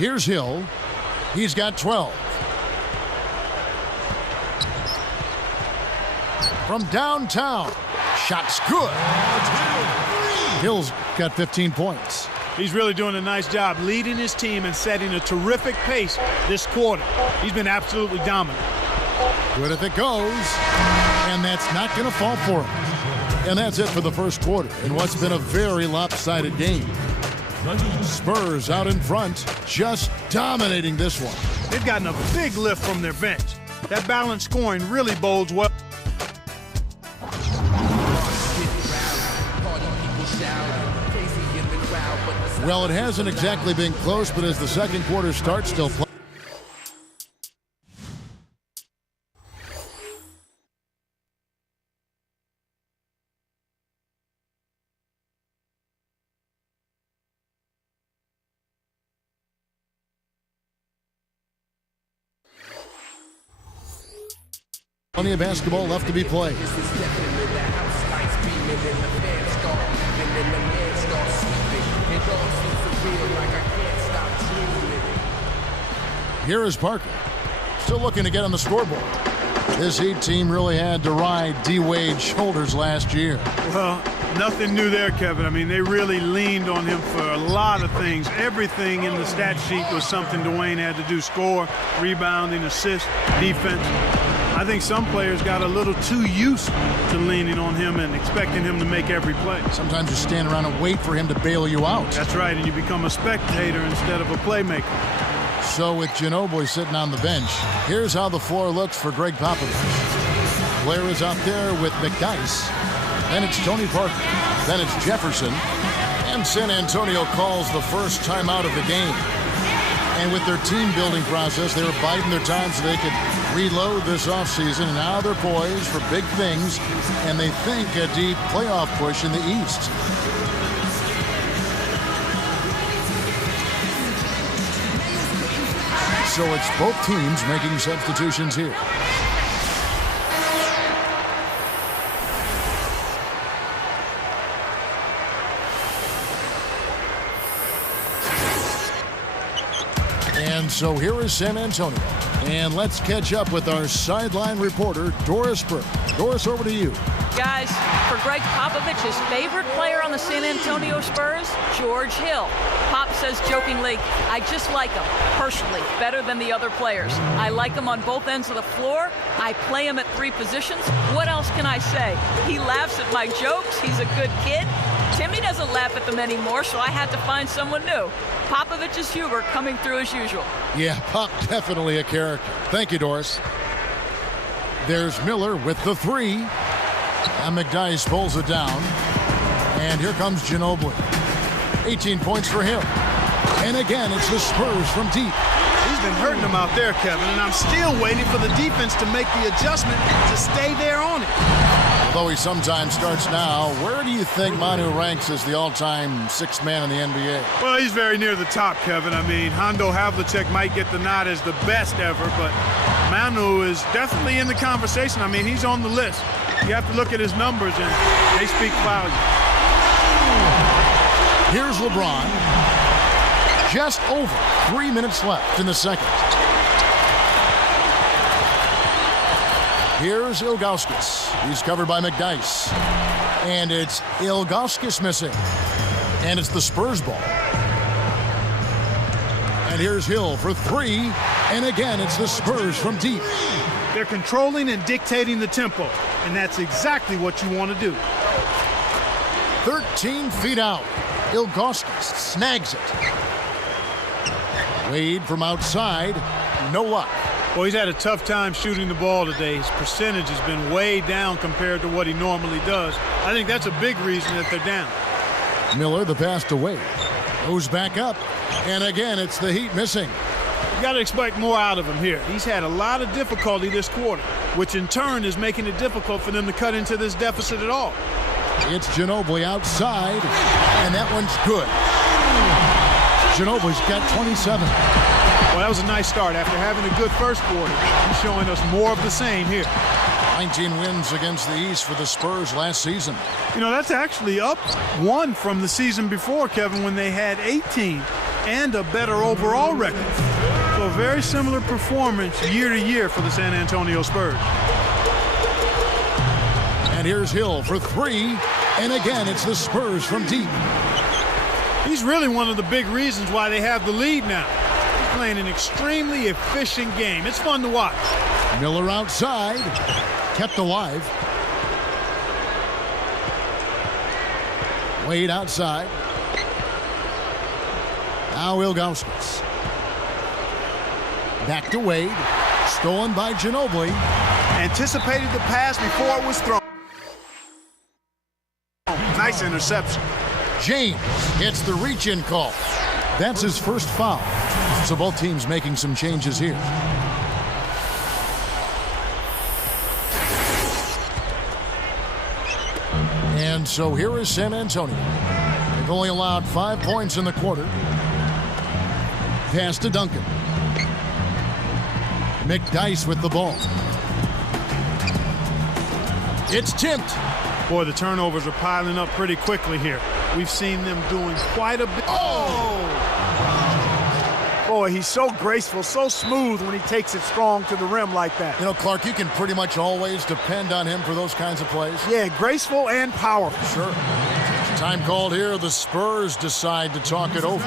Here's Hill. He's got 12. From downtown. Shot's good. Hill's got 15 points. He's really doing a nice job leading his team and setting a terrific pace this quarter. He's been absolutely dominant. Good if it goes. And that's not going to fall for him. And that's it for the first quarter in what's been a very lopsided game. Spurs out in front, just dominating this one. They've gotten a big lift from their bench. That balanced scoring really bodes well. Well, it hasn't exactly been close, but as the second quarter starts, still playing. Plenty of basketball left to be played. Here is Parker, still looking to get on the scoreboard. This Heat team really had to ride D-Wade's shoulders last year. Well, nothing new there, Kevin. I mean, they really leaned on him for a lot of things. Everything in the stat sheet was something Dwayne had to do: score, rebounding, assist, defense. I think some players got a little too used to leaning on him and expecting him to make every play. Sometimes you stand around and wait for him to bail you out. That's right, and you become a spectator instead of a playmaker. So with Ginobili sitting on the bench, here's how the floor looks for Greg Popovich. Blair is out there with McDyess. Then it's Tony Parker. Then it's Jefferson. And San Antonio calls the first timeout of the game. And with their team-building process, they were biding their time so they could reload this offseason. And now they're poised for big things, and they think a deep playoff push in the East. So it's both teams making substitutions here. And so here is San Antonio. And let's catch up with our sideline reporter, Doris Burke. Doris, over to you. Guys, for Greg Popovich, his favorite player on the San Antonio Spurs, George Hill. Pop says jokingly, I just like him, personally, better than the other players. I like him on both ends of the floor. I play him at 3 positions. What else can I say? He laughs at my jokes. He's a good kid. Timmy doesn't laugh at them anymore, so I had to find someone new. Popovich's humor coming through as usual. Yeah, Pop definitely a character. Thank you, Doris. There's Miller with the 3. And McDyess pulls it down. And here comes Ginobili. 18 points for him. And again, it's the Spurs from deep. He's been hurting them out there, Kevin, and I'm still waiting for the defense to make the adjustment to stay there on it. Although he sometimes starts now, where do you think Manu ranks as the all-time 6th man in the NBA? Well, he's very near the top, Kevin. I mean, Hondo Havlicek might get the nod as the best ever, but Manu is definitely in the conversation. I mean, he's on the list. You have to look at his numbers, and they speak volumes. Here's LeBron. Just over 3 minutes left in the second. Here's Ilgauskas. He's covered by McDyess. And it's Ilgauskas missing. And it's the Spurs ball. And here's Hill for 3. And again, it's the Spurs from deep. They're controlling and dictating the tempo. And that's exactly what you want to do. 13 feet out. Ilgauskas snags it. Wade from outside. No luck. Well, he's had a tough time shooting the ball today. His percentage has been way down compared to what he normally does. I think that's a big reason that they're down. Miller, the pass to Wade. Goes back up. And again, it's the Heat missing. You got to expect more out of him here. He's had a lot of difficulty this quarter, which in turn is making it difficult for them to cut into this deficit at all. It's Ginobili outside, and that one's good. Ginobili's got 27. Well, that was a nice start. After having a good first quarter, he's showing us more of the same here. 19 wins against the East for the Spurs last season. You know, that's actually up one from the season before, Kevin, when they had 18 and a better overall record. So a very similar performance year to year for the San Antonio Spurs. And here's Hill for three. And again, it's the Spurs from deep. He's really one of the big reasons why they have the lead now. He's playing an extremely efficient game. It's fun to watch. Miller outside, kept alive. Wade outside. Now Ilgauskas. Back to Wade. Stolen by Ginobili. Anticipated the pass before it was thrown. Nice interception. James gets the reach-in call. That's his first foul. So both teams making some changes here. And so here is San Antonio. They've only allowed 5 points in the quarter. Pass to Duncan. McDyess with the ball. It's tipped. Boy, the turnovers are piling up pretty quickly here. We've seen them doing quite a bit. Oh! Boy, he's so graceful, so smooth when he takes it strong to the rim like that. You know, Clark, you can pretty much always depend on him for those kinds of plays. Yeah, graceful and powerful. Sure. Time called here. The Spurs decide to talk it over.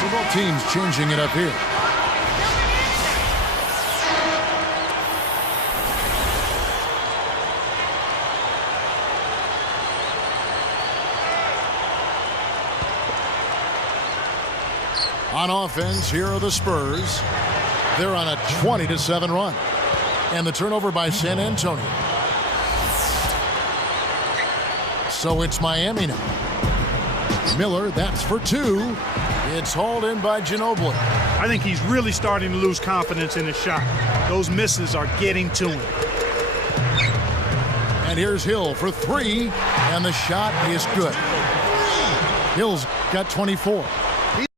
So both teams changing it up here. On offense, here are the Spurs. They're on a 20-7 run. And the turnover by San Antonio. So it's Miami now. Miller, that's for two. It's hauled in by Ginobili. I think he's really starting to lose confidence in his shot. Those misses are getting to him. And here's Hill for three. And the shot is good. Hill's got 24.